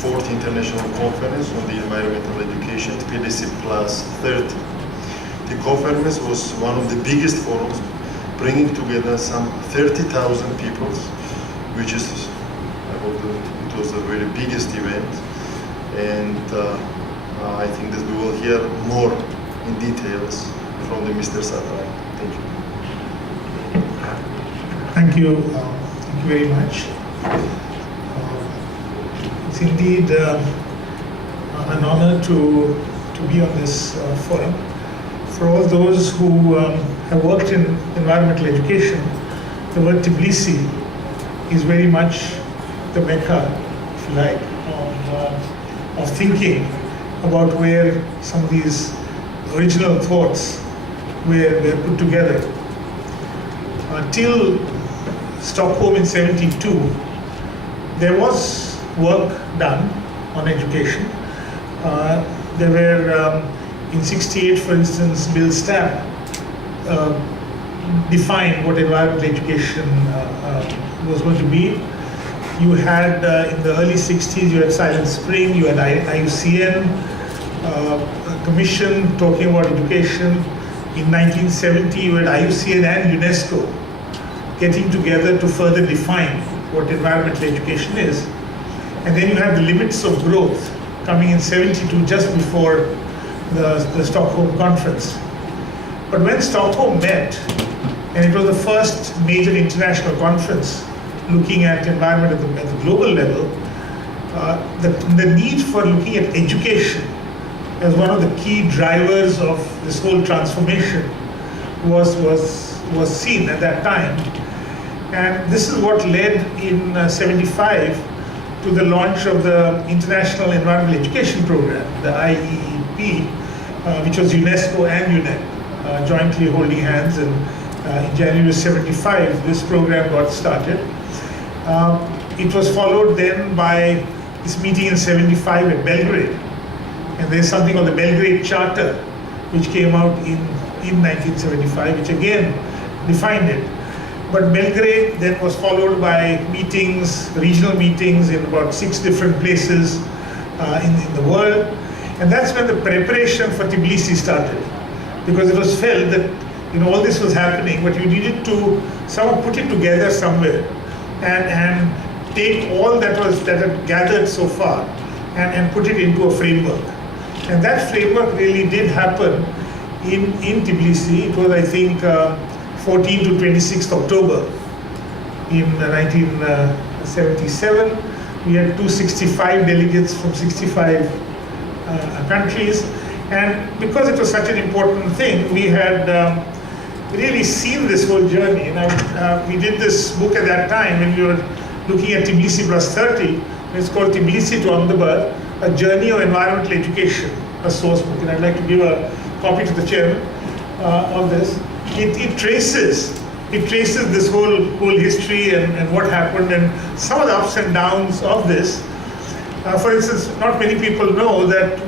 4th International Conference on the Environmental Education, Tbilisi Plus 30. The conference was one of the biggest forums, bringing together some 30,000 people, which is, it was the very biggest event. And I think that we will hear more in details from the Mr. Satrai. Thank you. Thank you very much. It's indeed an honor to be on this forum. For all those who have worked in environmental education, the word Tbilisi is very much the mecca, if you like, of thinking about where some of these original thoughts were put together. Till Stockholm in '72, there was work done on education. There were, in '68, for instance, Bill Stapp defined what environmental education was going to be. You had, in the early '60s, you had Silent Spring, you had IUCN, a commission talking about education. In 1970, you had IUCN and UNESCO getting together to further define what environmental education is. And then you have the limits of growth coming in '72, just before the Stockholm conference. But when Stockholm met, and it was the first major international conference looking at environment at the global level, the need for looking at education as one of the key drivers of this whole transformation was seen at that time. And this is what led in '75 to the launch of the International Environmental Education Program, the IEEP, which was UNESCO and UNEP jointly holding hands. And in January '75, this program got started. It was followed then by this meeting in '75 at Belgrade. And there's something called the Belgrade Charter, which came out in 1975, which again defined it. But Belgrade then was followed by meetings, regional meetings in about 6 different places in the world. And that's when the preparation for Tbilisi started. Because it was felt that all this was happening, but you needed to somehow put it together somewhere and take all that had gathered so far and put it into a framework. And that framework really did happen in Tbilisi. It was, I think, 14 to 26th October in 1977. We had 265 delegates from 65 countries. And because it was such an important thing, we had really seen this whole journey. And we did this book at that time when we were looking at Tbilisi Plus 30. It's called Tbilisi to Ahmedabad, A Journey of Environmental Education, a source book. And I'd like to give a copy to the chairman of this. It traces this whole history and what happened and some of the ups and downs of this. For instance, not many people know that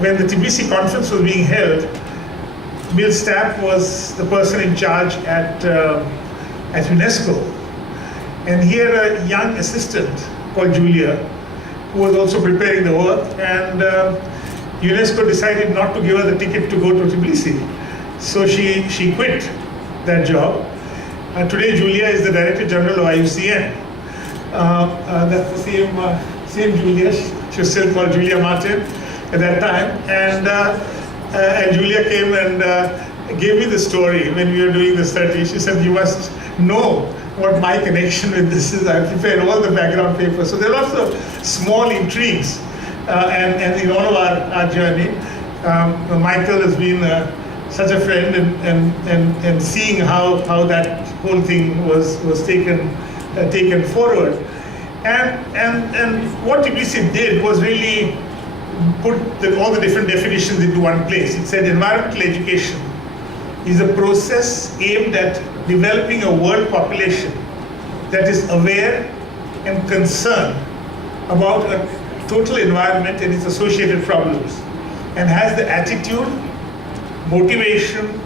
when the Tbilisi conference was being held, Bill Stapp was the person in charge at UNESCO. And he had a young assistant called Julia, who was also preparing the work. And UNESCO decided not to give her the ticket to go to Tbilisi. So she quit that job. Today, Julia is the Director General of IUCN. That's the same Julia. She was still called Julia Martin at that time. And Julia came and gave me the story when we were doing the study. She said, "You must know what my connection with this is. I prepared all the background papers." So there are lots of small intrigues and in all of our journey. Michael has been such a friend and seeing how that whole thing was taken forward. And what Tbilisi did was really put all the different definitions into one place. It said environmental education is a process aimed at developing a world population that is aware and concerned about a total environment and its associated problems, and has the attitude, motivation,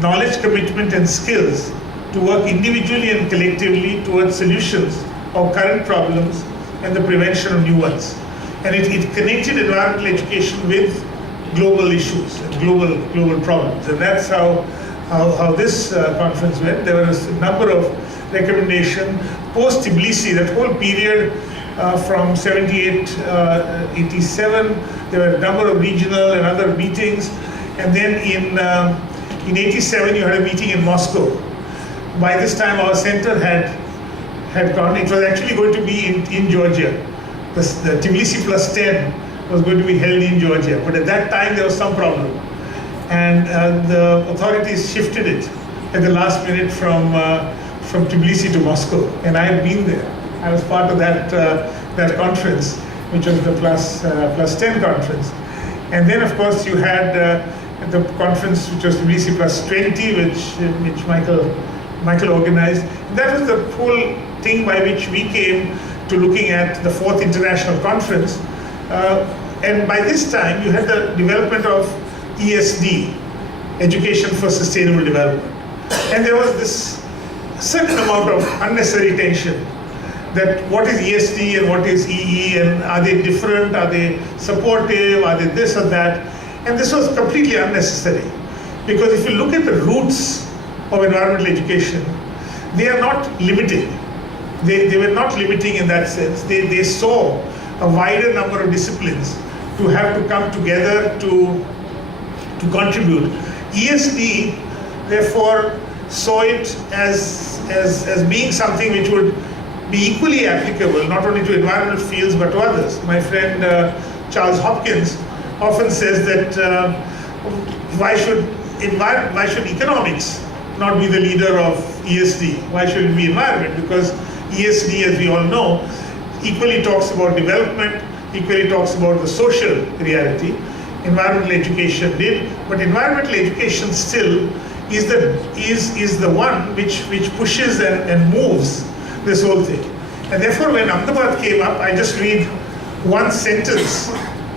knowledge, commitment, and skills to work individually and collectively towards solutions of current problems and the prevention of new ones. And it connected environmental education with global issues and global problems. And that's how this conference went. There was a number of recommendations. Post Tbilisi, that whole period from 78, 87, there were a number of regional and other meetings. And then in 87, you had a meeting in Moscow. By this time, our center had gone. It was actually going to be in Georgia. The Tbilisi plus 10 was going to be held in Georgia. But at that time, there was some problem. And the authorities shifted it at the last minute from Tbilisi to Moscow. And I had been there. I was part of that conference, which was the plus 10 conference. And then, of course, you had the conference, which was Tbilisi plus 20, which Michael organized. That was the whole thing by which we came to looking at the 4th International Conference. And by this time, you had the development of EESD, Education for Sustainable Development. And there was this certain amount of unnecessary tension that what is EESD and what is EE, and are they different, are they supportive, are they this or that? And this was completely unnecessary. Because if you look at the roots of environmental education, they are not limiting. They were not limiting in that sense. They saw a wider number of disciplines to have to come together to contribute. ESD, therefore, saw it as being something which would be equally applicable, not only to environmental fields, but to others. My friend Charles Hopkins often says that why should economics not be the leader of ESD? Why should it be environment? Because ESD, as we all know, equally talks about development, equally talks about the social reality. Environmental education did, but environmental education still is the one which pushes and moves this whole thing. And therefore, when Ahmedabad came up, I just read one sentence.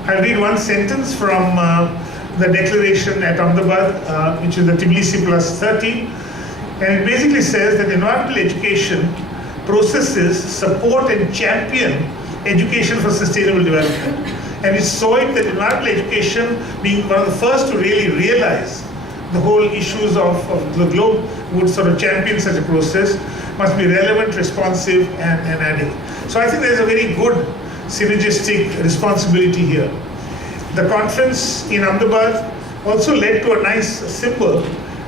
I'll read one sentence from the declaration at Ahmedabad, which is the Tbilisi plus 30. And it basically says that environmental education processes support and champion education for sustainable development. And it saw it that environmental education, being one of the first to really realize the whole issues of the globe, would sort of champion such a process, must be relevant, responsive, and adding. So I think there's a very good synergistic responsibility here. The conference in Ahmedabad also led to a nice symbol.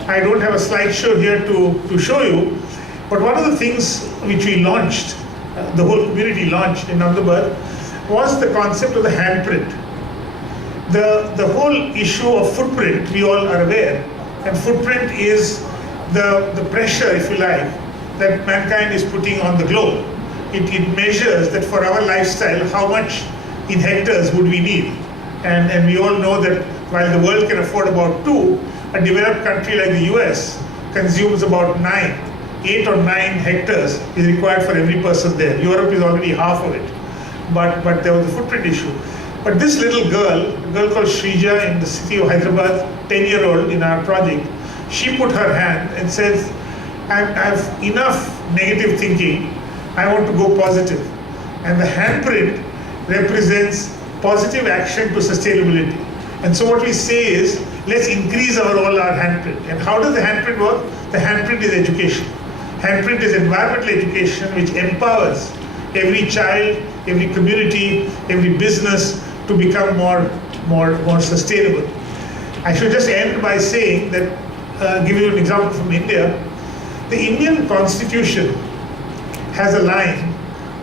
I don't have a slideshow here to show you, but one of the things which we launched, the whole community launched in Ahmedabad, was the concept of the handprint. The whole issue of footprint, we all are aware, and footprint is the pressure, if you like, that mankind is putting on the globe. It measures that for our lifestyle, how much in hectares would we need. And we all know that while the world can afford about 2, a developed country like the US consumes about 8 or 9 hectares is required for every person there. Europe is already half of it. But there was a footprint issue. But this little girl, a girl called Shrija in the city of Hyderabad, 10-year-old in our project, she put her hand and says, I have enough negative thinking, I want to go positive. And the handprint represents positive action to sustainability. And so what we say is, let's increase all our handprint. And how does the handprint work? The handprint is education. Handprint is environmental education which empowers every child, every community, every business to become more sustainable. I should just end by saying that, give you an example from India. The Indian Constitution has a line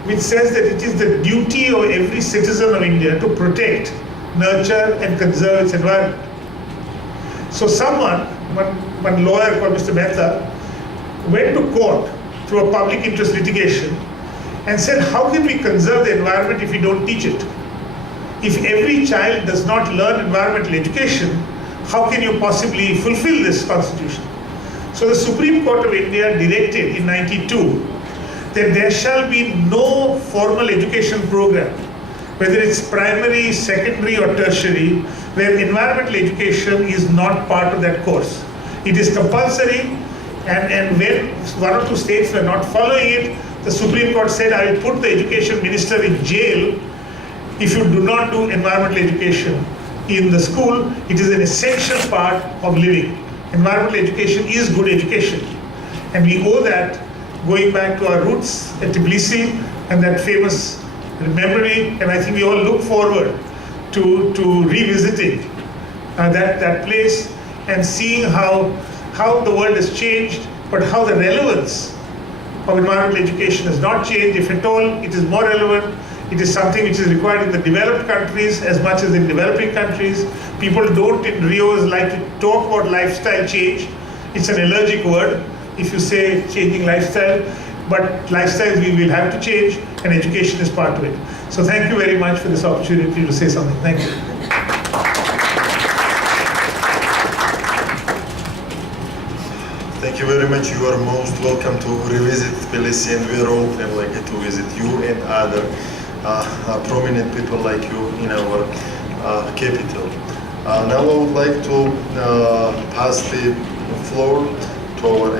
which says that it is the duty of every citizen of India to protect, nurture, and conserve its environment. So one lawyer called Mr. Mehta went to court through a public interest litigation and said, how can we conserve the environment if we don't teach it? If every child does not learn environmental education, how can you possibly fulfill this constitution? So the Supreme Court of India directed in 92 that there shall be no formal education program, whether it's primary, secondary, or tertiary, where environmental education is not part of that course. It is compulsory, and when 1 or 2 states were not following it, the Supreme Court said, I will put the education minister in jail if you do not do environmental education in the school. It is an essential part of living. Environmental education is good education. And we owe that going back to our roots at Tbilisi and that famous memory. And I think we all look forward to revisiting that place and seeing how the world has changed, but how the relevance of environmental education has not changed. If at all, it is more relevant. It is something which is required in the developed countries as much as in developing countries. People don't in Rio like to talk about lifestyle change. It's an allergic word if you say changing lifestyle, but lifestyles we will have to change, and education is part of it. So thank you very much for this opportunity to say something. Thank you. Thank you very much. You are most welcome to revisit Tbilisi, and we are open to visit you and other prominent people like you in our capital. Now I would like to pass the floor to our